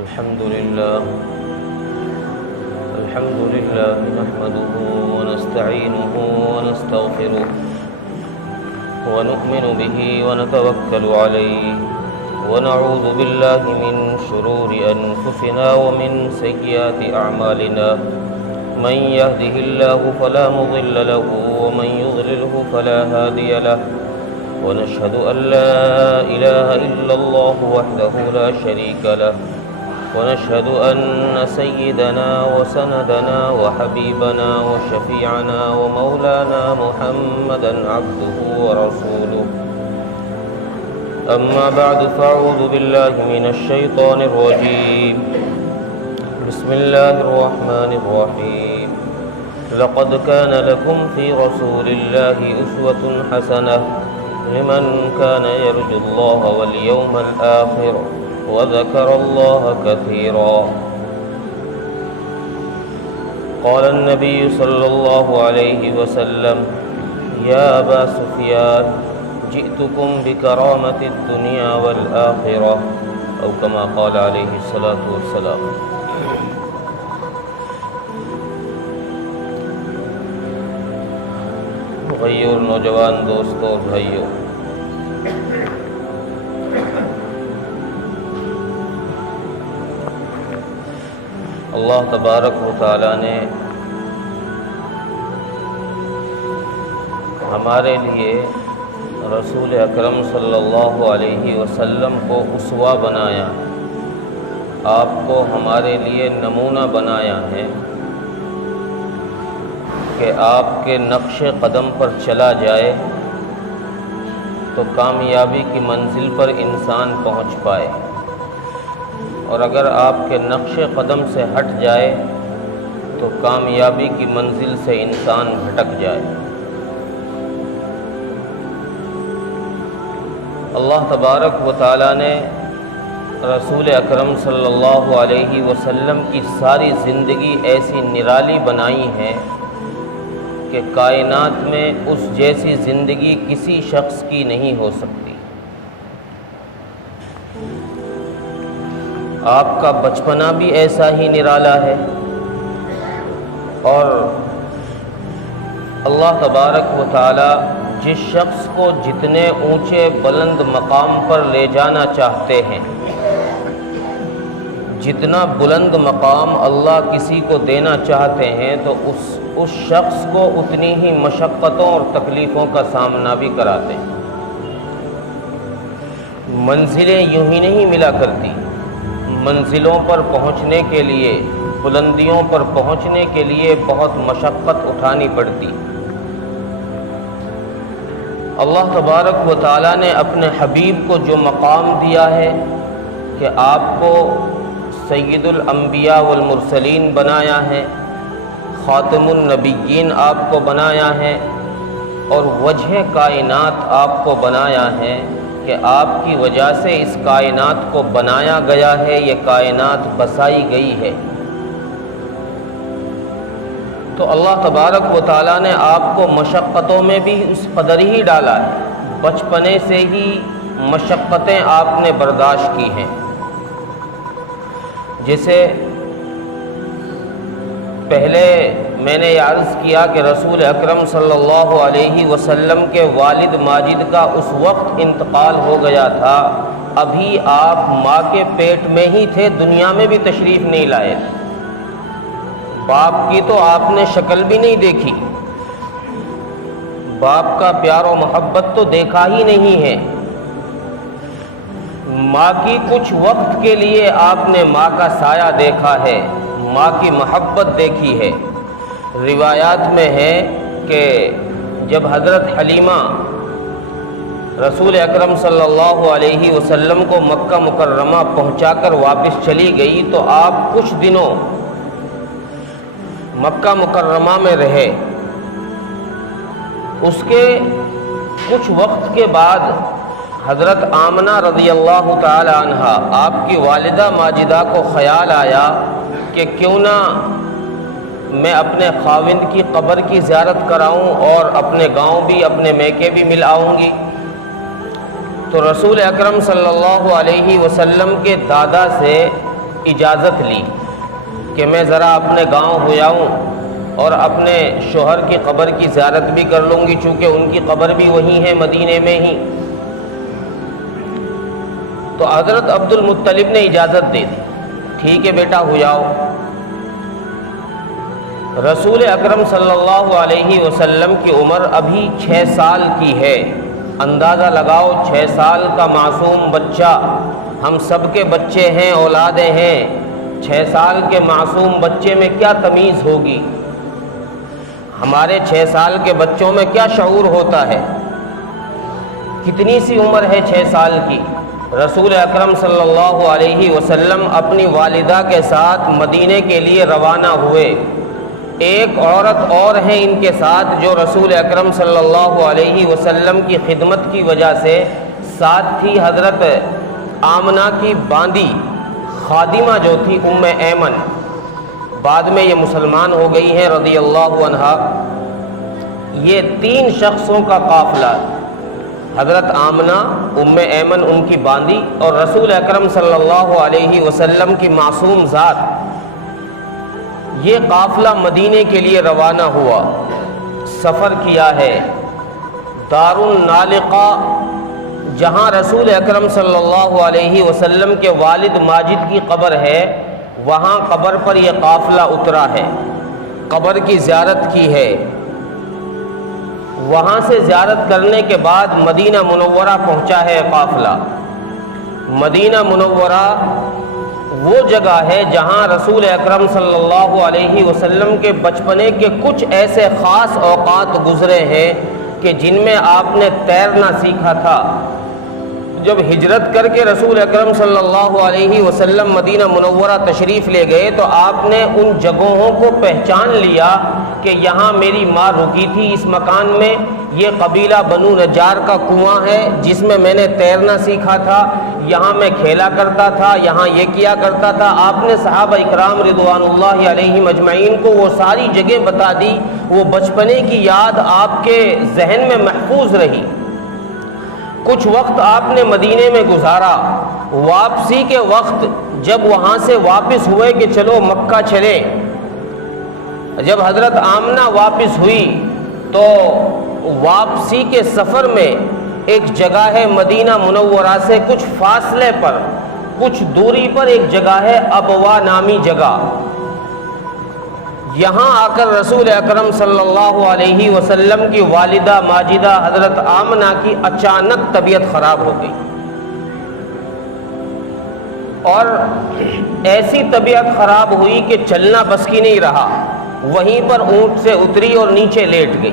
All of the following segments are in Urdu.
الحمد لله نحمده ونستعينه ونستغفره ونؤمن به ونتوكل عليه ونعوذ بالله من شرور أنفسنا ومن سيئات أعمالنا من يهده الله فلا مضل له ومن يضلله فلا هادي له ونشهد أن لا إله إلا الله وحده لا شريك له ونشهد أن سيدنا وسندنا وحبيبنا وشفيعنا ومولانا محمدا عبده ورسوله أما بعد فأعوذ بالله من الشيطان الرجيم بسم الله الرحمن الرحيم لقد كان لكم في رسول الله أسوة حسنة لمن كان يرجو الله واليوم الآخر وذكر الله كثيرا قال النبي صلى الله عليه وسلم يا أبا سفيان جئتكم بكرامة الدنيا والآخرة أو كما قال عليه الصلاة والسلام. غیور نوجوان دوستوں اور بھائیوں، اللہ تبارک و تعالیٰ نے ہمارے لیے رسول اکرم صلی اللہ علیہ وسلم کو اسوہ بنایا، آپ کو ہمارے لیے نمونہ بنایا ہے کہ آپ کے نقش قدم پر چلا جائے تو کامیابی کی منزل پر انسان پہنچ پائے، اور اگر آپ کے نقش قدم سے ہٹ جائے تو کامیابی کی منزل سے انسان بھٹک جائے۔ اللہ تبارک و تعالیٰ نے رسول اکرم صلی اللہ علیہ وسلم کی ساری زندگی ایسی نرالی بنائی ہے کہ کائنات میں اس جیسی زندگی کسی شخص کی نہیں ہو سکتی۔ آپ کا بچپنا بھی ایسا ہی نرالا ہے، اور اللہ تبارک و تعالی جس شخص کو جتنے اونچے بلند مقام پر لے جانا چاہتے ہیں، جتنا بلند مقام اللہ کسی کو دینا چاہتے ہیں تو اس شخص کو اتنی ہی مشقتوں اور تکلیفوں کا سامنا بھی کراتے ہیں۔ منزلیں یوں ہی نہیں ملا کرتی، منزلوں پر پہنچنے کے لیے، بلندیوں پر پہنچنے کے لیے بہت مشقت اٹھانی پڑتی۔ اللہ تبارک و تعالیٰ نے اپنے حبیب کو جو مقام دیا ہے کہ آپ کو سید الانبیاء والمرسلین بنایا ہے، خاتم النبیین آپ کو بنایا ہے، اور وجہ کائنات آپ کو بنایا ہے کہ آپ کی وجہ سے اس کائنات کو بنایا گیا ہے، یہ کائنات بسائی گئی ہے۔ تو اللہ تبارک و تعالیٰ نے آپ کو مشقتوں میں بھی اس قدر ہی ڈالا ہے، بچپنے سے ہی مشقتیں آپ نے برداشت کی ہیں۔ جیسے پہلے میں نے عرض کیا کہ رسول اکرم صلی اللہ علیہ وسلم کے والد ماجد کا اس وقت انتقال ہو گیا تھا، ابھی آپ ماں کے پیٹ میں ہی تھے، دنیا میں بھی تشریف نہیں لائے، باپ کی تو آپ نے شکل بھی نہیں دیکھی، باپ کا پیار و محبت تو دیکھا ہی نہیں ہے۔ ماں کی کچھ وقت کے لیے آپ نے ماں کا سایہ دیکھا ہے، ماں کی محبت دیکھی ہے۔ روایات میں ہے کہ جب حضرت حلیمہ رسول اکرم صلی اللہ علیہ وسلم کو مکہ مکرمہ پہنچا کر واپس چلی گئی تو آپ کچھ دنوں مکہ مکرمہ میں رہے۔ اس کے کچھ وقت کے بعد حضرت آمنہ رضی اللہ تعالی عنہ آپ کی والدہ ماجدہ کو خیال آیا کہ کیوں نہ میں اپنے خاوند کی قبر کی زیارت کراؤں اور اپنے گاؤں بھی، اپنے میکے بھی مل آؤں گی۔ تو رسول اکرم صلی اللہ علیہ وسلم کے دادا سے اجازت لی کہ میں ذرا اپنے گاؤں ہو جاؤں اور اپنے شوہر کی قبر کی زیارت بھی کر لوں گی، چونکہ ان کی قبر بھی وہیں ہے مدینے میں ہی۔ تو حضرت عبد المطلب نے اجازت دے دی، ٹھیک ہے بیٹا ہو جاؤ۔ رسول اکرم صلی اللہ علیہ وسلم کی عمر ابھی 6 سال کی ہے۔ اندازہ لگاؤ 6 سال کا معصوم بچہ، ہم سب کے بچے ہیں، اولادیں ہیں، 6 سال کے معصوم بچے میں کیا تمیز ہوگی؟ ہمارے 6 سال کے بچوں میں کیا شعور ہوتا ہے؟ کتنی سی عمر ہے 6 سال کی؟ رسول اکرم صلی اللہ علیہ وسلم اپنی والدہ کے ساتھ مدینے کے لیے روانہ ہوئے۔ ایک عورت اور ہیں ان کے ساتھ جو رسول اکرم صلی اللہ علیہ وسلم کی خدمت کی وجہ سے ساتھ تھی، حضرت آمنہ کی باندی خادمہ جو تھی ام ایمن، بعد میں یہ مسلمان ہو گئی ہیں رضی اللہ عنہا۔ یہ 3 شخصوں کا قافلہ، حضرت آمنہ، ام ایمن ان کی باندی اور رسول اکرم صلی اللہ علیہ وسلم کی معصوم ذات، یہ قافلہ مدینے کے لیے روانہ ہوا، سفر کیا ہے۔ دار النالقہ، جہاں رسول اکرم صلی اللہ علیہ وسلم کے والد ماجد کی قبر ہے، وہاں قبر پر یہ قافلہ اترا ہے، قبر کی زیارت کی ہے۔ وہاں سے زیارت کرنے کے بعد مدینہ منورہ پہنچا ہے قافلہ۔ مدینہ منورہ وہ جگہ ہے جہاں رسول اکرم صلی اللہ علیہ وسلم کے بچپنے کے کچھ ایسے خاص اوقات گزرے ہیں کہ جن میں آپ نے تیرنا سیکھا تھا۔ جب ہجرت کر کے رسول اکرم صلی اللہ علیہ وسلم مدینہ منورہ تشریف لے گئے تو آپ نے ان جگہوں کو پہچان لیا کہ یہاں میری ماں رکی تھی، اس مکان میں یہ قبیلہ بنو نجار کا کنواں ہے جس میں میں نے تیرنا سیکھا تھا، یہاں میں کھیلا کرتا تھا، یہاں یہ کیا کرتا تھا۔ آپ نے صحابہ اکرام رضوان اللہ علیہم اجمعین کو وہ ساری جگہ بتا دی، وہ بچپنے کی یاد آپ کے ذہن میں محفوظ رہی۔ کچھ وقت آپ نے مدینے میں گزارا، واپسی کے وقت جب وہاں سے واپس ہوئے کہ چلو مکہ چلیں، جب حضرت آمنہ واپس ہوئی تو واپسی کے سفر میں ایک جگہ ہے مدینہ منورہ سے کچھ فاصلے پر، کچھ دوری پر ایک جگہ ہے ابوا نامی جگہ۔ یہاں آ کر رسول اکرم صلی اللہ علیہ وسلم کی والدہ ماجدہ حضرت آمنہ کی اچانک طبیعت خراب ہو گئی، اور ایسی طبیعت خراب ہوئی کہ چلنا بس کی نہیں رہا، وہیں پر اونٹ سے اتری اور نیچے لیٹ گئی۔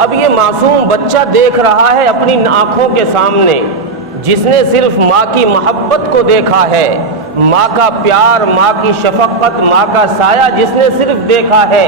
اب یہ معصوم بچہ دیکھ رہا ہے اپنی آنکھوں کے سامنے، جس نے صرف ماں کی محبت کو دیکھا ہے، ماں کا پیار، ماں کی شفقت، ماں کا سایہ جس نے صرف دیکھا ہے،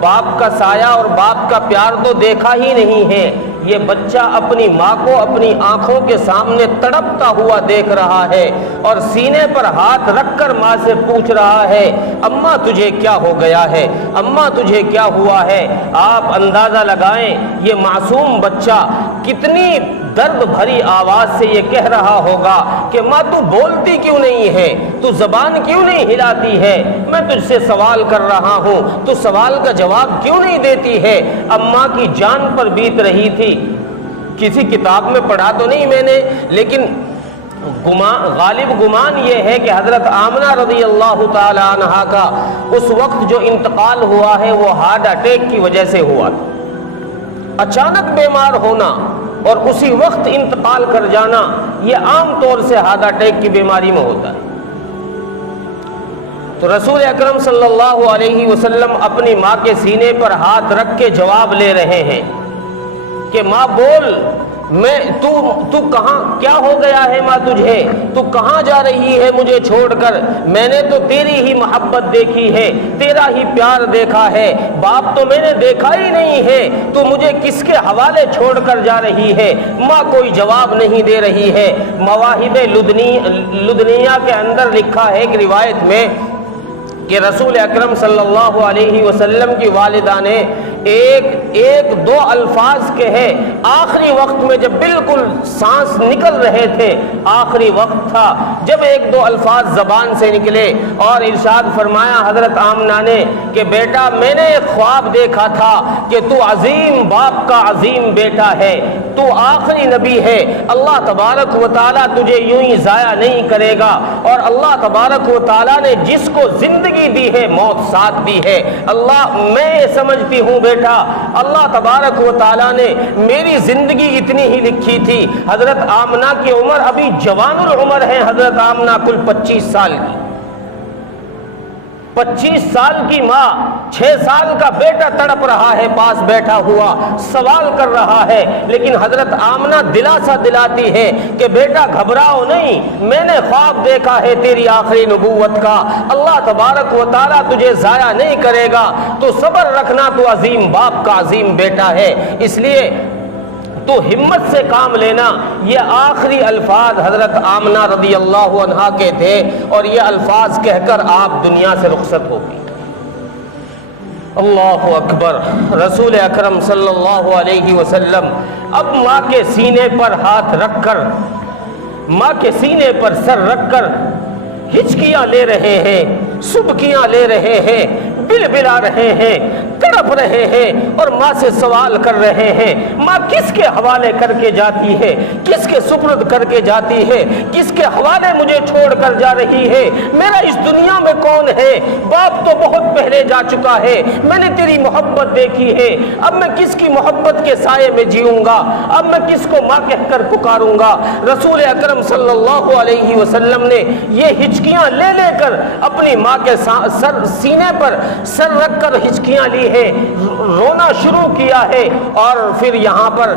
باپ کا سایہ اور باپ کا پیار تو دیکھا ہی نہیں ہے۔ یہ بچہ اپنی ماں کو اپنی آنکھوں کے سامنے تڑپتا ہوا دیکھ رہا ہے اور سینے پر ہاتھ رکھ کر ماں سے پوچھ رہا ہے، اماں تجھے کیا ہو گیا ہے، اماں تجھے کیا ہوا ہے۔ آپ اندازہ لگائیں یہ معصوم بچہ کتنی درد بھری آواز سے یہ کہہ رہا ہوگا کہ ماں تو بولتی کیوں نہیں ہے، تو زبان کیوں نہیں ہلاتی ہے، میں تجھ سے سوال کر رہا ہوں تو سوال کا جواب کیوں نہیں دیتی ہے۔ اماں کی جان پر بیت رہی تھی، کسی کتاب میں پڑھا تو نہیں میں نے، لیکن غالب گمان یہ ہے کہ حضرت آمنہ رضی اللہ تعالی عنہا کا اس وقت جو انتقال ہوا ہے وہ ہارٹ اٹیک کی وجہ سے ہوا تھا۔ اچانک بیمار ہونا اور اسی وقت انتقال کر جانا یہ عام طور سے ہارٹ اٹیک کی بیماری میں ہوتا ہے۔ تو رسول اکرم صلی اللہ علیہ وسلم اپنی ماں کے سینے پر ہاتھ رکھ کے جواب لے رہے ہیں کہ ماں بول، تو کہاں، کیا ہو گیا ہے ماں تجھے، تو کہاں جا رہی ہے مجھے چھوڑ کر، میں نے تو تیری ہی محبت دیکھی ہے، تیرا ہی پیار دیکھا ہے، باپ تو میں نے دیکھا ہی نہیں ہے، تو مجھے کس کے حوالے چھوڑ کر جا رہی ہے۔ ماں کوئی جواب نہیں دے رہی ہے۔ مواہب لدنیہ کے اندر لکھا ہے ایک روایت میں کہ رسول اکرم صلی اللہ علیہ وسلم کی والدہ نے ایک دو الفاظ کہے آخری وقت میں، جب بالکل سانس نکل رہے تھے، آخری وقت تھا جب ایک دو الفاظ زبان سے نکلے اور ارشاد فرمایا حضرت آمنہ نے کہ بیٹا میں نے ایک خواب دیکھا تھا کہ تو عظیم باپ کا عظیم بیٹا ہے، تو آخری نبی ہے، اللہ تبارک و تعالیٰ تجھے یوں ہی ضائع نہیں کرے گا، اور اللہ تبارک و تعالیٰ نے جس کو زندگی دی ہے موت ساتھ دی ہے۔ اللہ میں یہ سمجھتی ہوں بیٹا اللہ تبارک و تعالیٰ نے میری زندگی اتنی ہی لکھی تھی۔ حضرت آمنہ کی عمر ابھی جوان العمر ہے، حضرت آمنہ کل 25 سال کی، 25 سال کی ماں 6 سال کا بیٹا تڑپ رہا ہے، پاس بیٹھا ہوا سوال کر رہا ہے، لیکن حضرت آمنہ دلاسا دلاتی ہے کہ بیٹا گھبراؤ نہیں، میں نے خواب دیکھا ہے تیری آخری نبوت کا، اللہ تبارک و تعالیٰ تجھے ضائع نہیں کرے گا، تو صبر رکھنا، تو عظیم باپ کا عظیم بیٹا ہے، اس لیے تو ہمت سے کام لینا۔ یہ آخری الفاظ حضرت آمنہ رضی اللہ عنہا کے تھے، اور یہ الفاظ کہہ کر آپ دنیا سے رخصت ہو گئی۔ اللہ اکبر۔ رسول اکرم صلی اللہ علیہ وسلم اب ماں کے سینے پر ہاتھ رکھ کر، ماں کے سینے پر سر رکھ کر ہچکیاں لے رہے ہیں، سبکیاں لے رہے ہیں، بل بلا رہے ہیں، تڑپ رہے ہیں، اور ماں سے سوال کر رہے ہیں۔ ماں کس کے حوالے کر کے جاتی ہے، کس کے سپرد کر کے جاتی ہے، کس کے حوالے مجھے چھوڑ کر جا رہی ہے، میرا اس دنیا میں کون ہے؟ باپ تو بہت پہلے جا چکا ہے، میں نے تیری محبت دیکھی ہے، اب میں کس کی محبت کے سائے میں جیوں گا، اب میں کس کو ماں کہہ کر پکاروں گا؟ رسول اکرم صلی اللہ علیہ وسلم نے یہ ہچکیاں لے لے کر اپنی ماں کے سینے پر سر رکھ کر ہچکیاں لی ہے، رونا شروع کیا ہے۔ اور پھر یہاں پر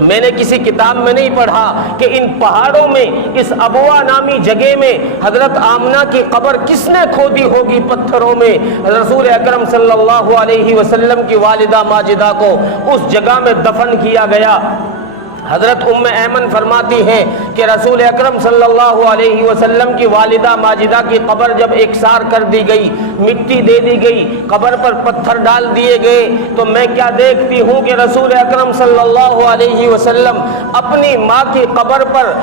میں نے کسی کتاب میں نہیں پڑھا کہ ان پہاڑوں میں اس ابوا نامی جگہ میں حضرت آمنہ کی قبر کس نے کھودی ہوگی پتھروں میں۔ رسول اکرم صلی اللہ علیہ وسلم کی والدہ ماجدہ کو اس جگہ میں دفن کیا گیا۔ حضرت ام ایمن فرماتی ہیں کہ رسول اکرم صلی اللہ علیہ وسلم کی والدہ ماجدہ کی قبر جب ایکسار کر دی گئی، مٹی دے دی گئی، قبر پر پتھر ڈال دیے گئے، تو میں کیا دیکھتی ہوں کہ رسول اکرم صلی اللہ علیہ وسلم اپنی ماں کی قبر پر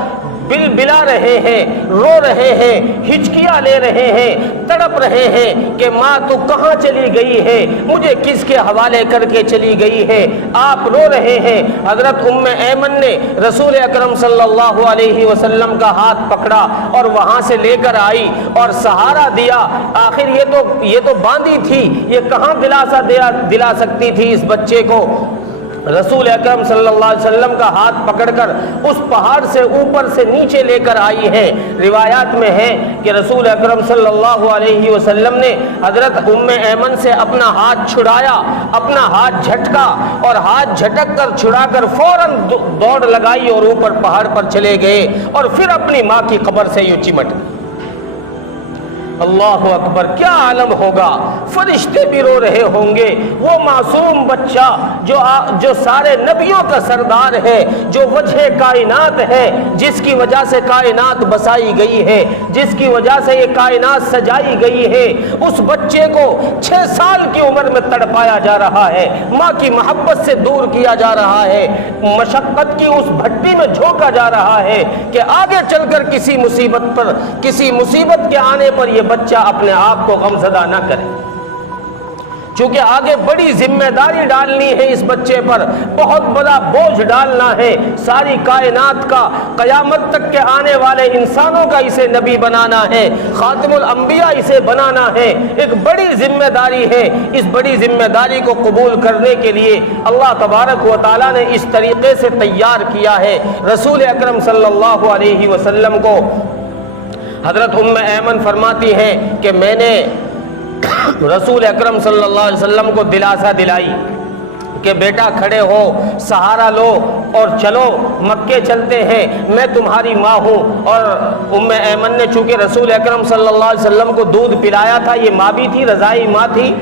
بل بلا رہے ہیں، رو رہے ہیں، ہچکیاں لے رہے ہیں، تڑپ رہے ہیں کہ ماں تو کہاں چلی گئی ہے، مجھے کس کے حوالے کر کے چلی گئی ہے؟ آپ رو رہے ہیں۔ حضرت ام ایمن نے رسول اکرم صلی اللہ علیہ وسلم کا ہاتھ پکڑا اور وہاں سے لے کر آئی اور سہارا دیا۔ آخر یہ تو باندھی تھی، یہ کہاں دلا سکتی تھی اس بچے کو؟ رسول اکرم صلی اللہ علیہ وسلم کا ہاتھ پکڑ کر اس پہاڑ سے اوپر سے نیچے لے کر آئی ہے۔ روایات میں ہے کہ رسول اکرم صلی اللہ علیہ وسلم نے حضرت ام ایمن سے اپنا ہاتھ چھڑایا، اپنا ہاتھ جھٹکا، اور ہاتھ جھٹک کر چھڑا کر فوراً دوڑ لگائی اور اوپر پہاڑ پر چلے گئے، اور پھر اپنی ماں کی قبر سے یوں چمٹ گئے۔ اللہ اکبر، کیا عالم ہوگا! فرشتے بھی رو رہے ہوں گے۔ وہ معصوم بچہ جو سارے نبیوں کا سردار ہے، جو وجہ کائنات ہے، جس کی وجہ سے کائنات بسائی گئی ہے، جس کی وجہ سے یہ کائنات سجائی گئی ہے، اس بچے کو 6 سال کی عمر میں تڑپایا جا رہا ہے، ماں کی محبت سے دور کیا جا رہا ہے، مشقت کی اس بھٹی میں جھونکا جا رہا ہے کہ آگے چل کر کسی مصیبت کے آنے پر یہ بچہ اپنے آپ کو غمزدہ نہ کرے، چونکہ آگے بڑی ذمہ داری ڈالنی ہے اس بچے پر، بہت بڑا بوجھ ڈالنا ہے، ساری کائنات کا، قیامت تک کے آنے والے انسانوں کا اسے نبی بنانا ہے، خاتم الانبیاء اسے بنانا ہے، ایک بڑی ذمہ داری ہے۔ اس بڑی ذمہ داری کو قبول کرنے کے لیے اللہ تبارک و تعالیٰ نے اس طریقے سے تیار کیا ہے رسول اکرم صلی اللہ علیہ وسلم کو۔ حضرت ام ایمن فرماتی ہیں کہ میں نے رسول اکرم صلی اللہ علیہ وسلم کو دلاسا دلائی کہ بیٹا کھڑے ہو، سہارا لو اور چلو، مکے چلتے ہیں، میں تمہاری ماں ہوں۔ اور ام ایمن نے چونکہ رسول اکرم صلی اللہ علیہ وسلم کو دودھ پلایا تھا، یہ ماں بھی تھی، رضائی ماں تھی،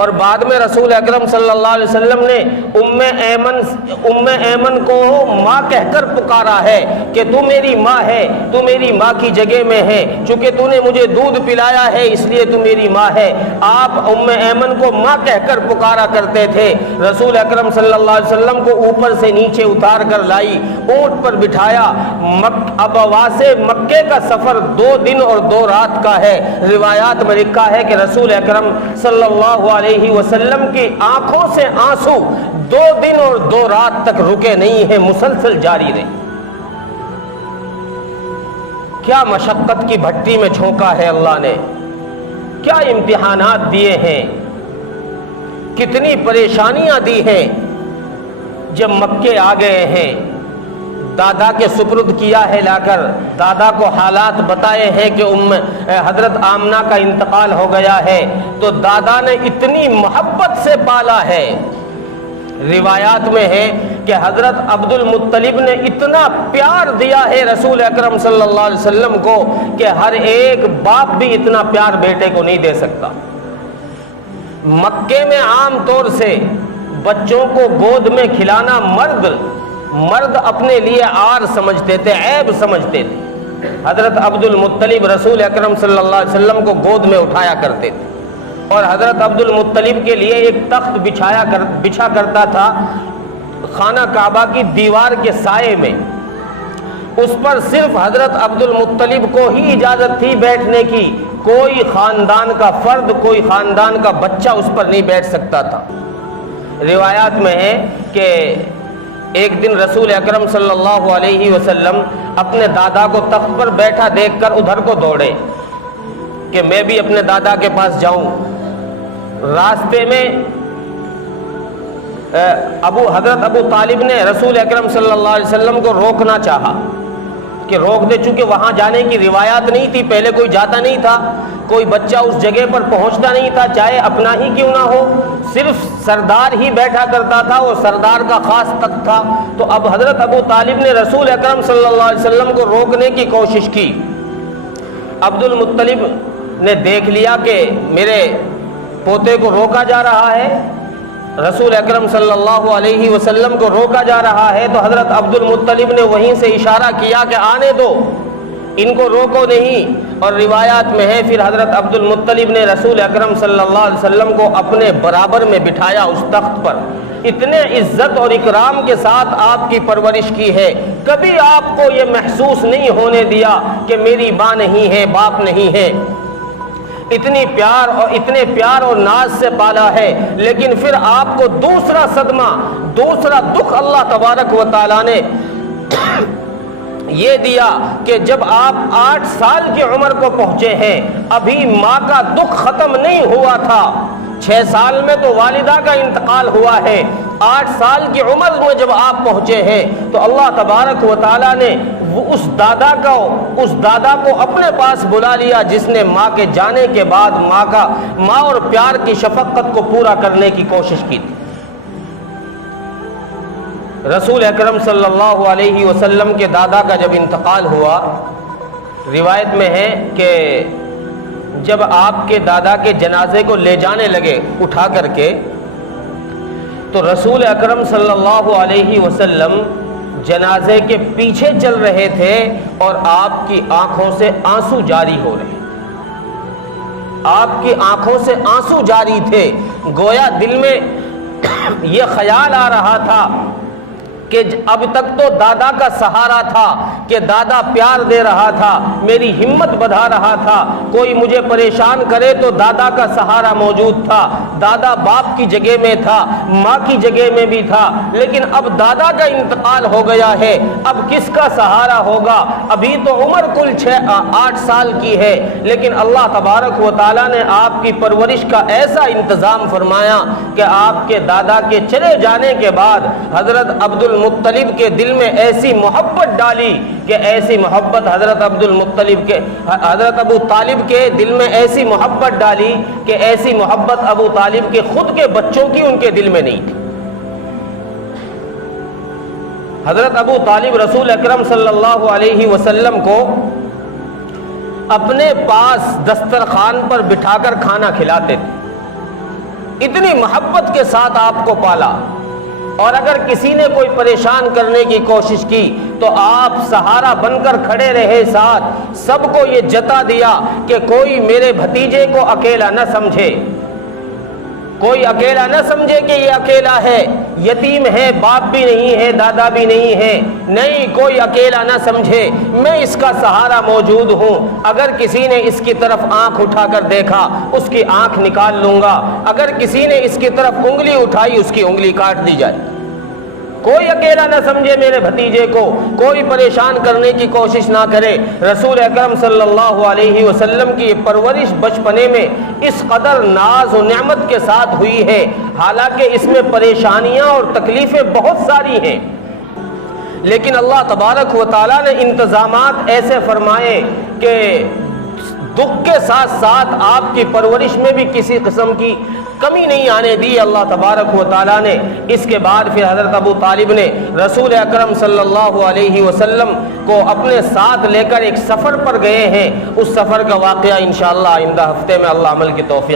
اور بعد میں رسول اکرم صلی اللہ علیہ وسلم نے ام ایمن کو ماں کہہ کر پکارا ہے کہ تو میری ماں ہے، تو میری ماں کی جگہ میں ہے، چونکہ تو نے مجھے دودھ پلایا ہے اس لیے تو میری ماں ہے۔ آپ ام ایمن کو ماں کہہ کر پکارا کرتے تھے۔ رسول اکرم صلی اللہ علیہ وسلم کو اوپر سے نیچے اتار کر لائی، اونٹ پر بٹھایا۔ ابوا سے مکے کا سفر 2 دن اور 2 رات کا ہے۔ روایات میں لکھا ہے کہ رسول اکرم صلی اللہ علیہ وسلم کی آنکھوں سے آنسو 2 دن اور 2 رات تک رکے نہیں ہیں، مسلسل جاری رہے۔ کیا مشقت کی بھٹی میں جھونکا ہے اللہ نے، کیا امتحانات دیے ہیں، کتنی پریشانیاں دی ہیں۔ جب مکے آ گئے ہیں، دادا کے سپرد کیا ہے لا کر، دادا کو حالات بتائے ہیں کہ حضرت آمنہ کا انتقال ہو گیا ہے، تو دادا نے اتنی محبت سے پالا ہے۔ روایات میں ہے کہ حضرت عبد المطلب نے اتنا پیار دیا ہے رسول اکرم صلی اللہ علیہ وسلم کو کہ ہر ایک باپ بھی اتنا پیار بیٹے کو نہیں دے سکتا۔ مکے میں عام طور سے بچوں کو گود میں کھلانا مرد اپنے لیے عار سمجھتے تھے، عیب سمجھتے تھے۔ حضرت عبد المطلب رسول اکرم صلی اللہ علیہ وسلم کو گود میں اٹھایا کرتے تھے، اور حضرت عبد المطلب کے لیے ایک تخت بچھا کرتا تھا خانہ کعبہ کی دیوار کے سائے میں۔ اس پر صرف حضرت عبد المطلب کو ہی اجازت تھی بیٹھنے کی، کوئی خاندان کا فرد، کوئی خاندان کا بچہ اس پر نہیں بیٹھ سکتا تھا۔ روایات میں ہے کہ ایک دن رسول اکرم صلی اللہ علیہ وسلم اپنے دادا کو تخت پر بیٹھا دیکھ کر ادھر کو دوڑے کہ میں بھی اپنے دادا کے پاس جاؤں۔ راستے میں حضرت ابو طالب نے رسول اکرم صلی اللہ علیہ وسلم کو روکنا چاہا کہ روک دے، چونکہ وہاں جانے کی روایات نہیں تھی، پہلے کوئی جاتا نہیں تھا، کوئی بچہ اس جگہ پر پہنچتا نہیں تھا، چاہے اپنا ہی کیوں نہ ہو، صرف سردار ہی بیٹھا کرتا تھا، وہ سردار کا خاص تخت تھا۔ تو اب حضرت ابو طالب نے رسول اکرم صلی اللہ علیہ وسلم کو روکنے کی کوشش کی۔ عبد المطلب نے دیکھ لیا کہ میرے پوتے کو روکا جا رہا ہے، رسول اکرم صلی اللہ علیہ وسلم کو روکا جا رہا ہے، تو حضرت عبد المطلب نے وہیں سے اشارہ کیا کہ آنے دو، ان کو روکو نہیں۔ اور روایات میں ہے پھر حضرت عبد المطلب نے رسول اکرم صلی اللہ علیہ وسلم کو اپنے برابر میں بٹھایا اس تخت پر۔ اتنے عزت اور اکرام کے ساتھ آپ کی پرورش کی ہے، کبھی آپ کو یہ محسوس نہیں ہونے دیا کہ میری ماں نہیں ہے، باپ نہیں ہے۔ اتنے پیار اور ناز سے پالا ہے، لیکن پھر آپ کو دوسرا صدمہ، دوسرا دکھ اللہ تبارک و تعالیٰ نے یہ دیا کہ جب آپ 8 سال کی عمر کو پہنچے ہیں، ابھی ماں کا دکھ ختم نہیں ہوا تھا۔ 6 سال میں تو والدہ کا انتقال ہوا ہے، 8 سال کی عمر میں جب آپ پہنچے ہیں تو اللہ تبارک و تعالیٰ نے اس دادا کو اپنے پاس بلا لیا جس نے ماں کے جانے کے بعد ماں اور پیار کی شفقت کو پورا کرنے کی کوشش کی تھی۔ رسول اکرم صلی اللہ علیہ وسلم کے دادا کا جب انتقال ہوا، روایت میں ہے کہ جب آپ کے دادا کے جنازے کو لے جانے لگے اٹھا کر کے، تو رسول اکرم صلی اللہ علیہ وسلم جنازے کے پیچھے چل رہے تھے اور آپ کی آنکھوں سے آنسو جاری ہو رہے، آپ کی آنکھوں سے آنسو جاری تھے۔ گویا دل میں یہ خیال آ رہا تھا کہ اب تک تو دادا کا سہارا تھا، کہ دادا پیار دے رہا تھا، میری ہمت بڑھا رہا تھا، کوئی مجھے پریشان کرے تو دادا کا سہارا موجود تھا، دادا باپ کی جگہ میں تھا، ماں کی جگہ میں بھی تھا، لیکن اب دادا کا انتقال ہو گیا ہے، اب کس کا سہارا ہوگا؟ ابھی تو عمر کل 8 سال کی ہے، لیکن اللہ تبارک و تعالیٰ نے آپ کی پرورش کا ایسا انتظام فرمایا کہ آپ کے دادا کے چلے جانے کے بعد حضرت عبد المطلب کے دل میں ایسی محبت ڈالی کہ ایسی محبت حضرت ابو طالب کے دل میں ایسی محبت ڈالی کہ ایسی محبت ابو طالب کے خود کے بچوں کی ان کے دل میں نہیں تھی۔ حضرت ابو طالب رسول اکرم صلی اللہ علیہ وسلم کو اپنے پاس دسترخوان پر بٹھا کر کھانا کھلاتے تھے۔ اتنی محبت کے ساتھ آپ کو پالا، اور اگر کسی نے کوئی پریشان کرنے کی کوشش کی تو آپ سہارا بن کر کھڑے رہے ساتھ، سب کو یہ جتا دیا کہ کوئی میرے بھتیجے کو اکیلا نہ سمجھے، کوئی اکیلا نہ سمجھے کہ یہ اکیلا ہے، یتیم ہے، باپ بھی نہیں ہے، دادا بھی نہیں ہے، نہیں، کوئی اکیلا نہ سمجھے، میں اس کا سہارا موجود ہوں، اگر کسی نے اس کی طرف آنکھ اٹھا کر دیکھا اس کی آنکھ نکال لوں گا، اگر کسی نے اس کی طرف انگلی اٹھائی اس کی انگلی کاٹ دی جائے، کوئی اکیلا نہ سمجھے میرے بھتیجے کو، کوئی پریشان کرنے کی کوشش نہ کرے۔ رسول اکرم صلی اللہ علیہ وسلم کی یہ پرورش بچپنے میں اس قدر ناز و نعمت کے ساتھ ہوئی ہے، حالانکہ اس میں پریشانیاں اور تکلیفیں بہت ساری ہیں، لیکن اللہ تبارک و تعالیٰ نے انتظامات ایسے فرمائے کہ دکھ کے ساتھ ساتھ آپ کی پرورش میں بھی کسی قسم کی کمی نہیں آنے دی اللہ تبارک و تعالیٰ نے۔ اس کے بعد پھر حضرت ابو طالب نے رسول اکرم صلی اللہ علیہ وسلم کو اپنے ساتھ لے کر ایک سفر پر گئے ہیں، اس سفر کا واقعہ انشاءاللہ آئندہ ہفتے میں اللہ عمل کی توفیق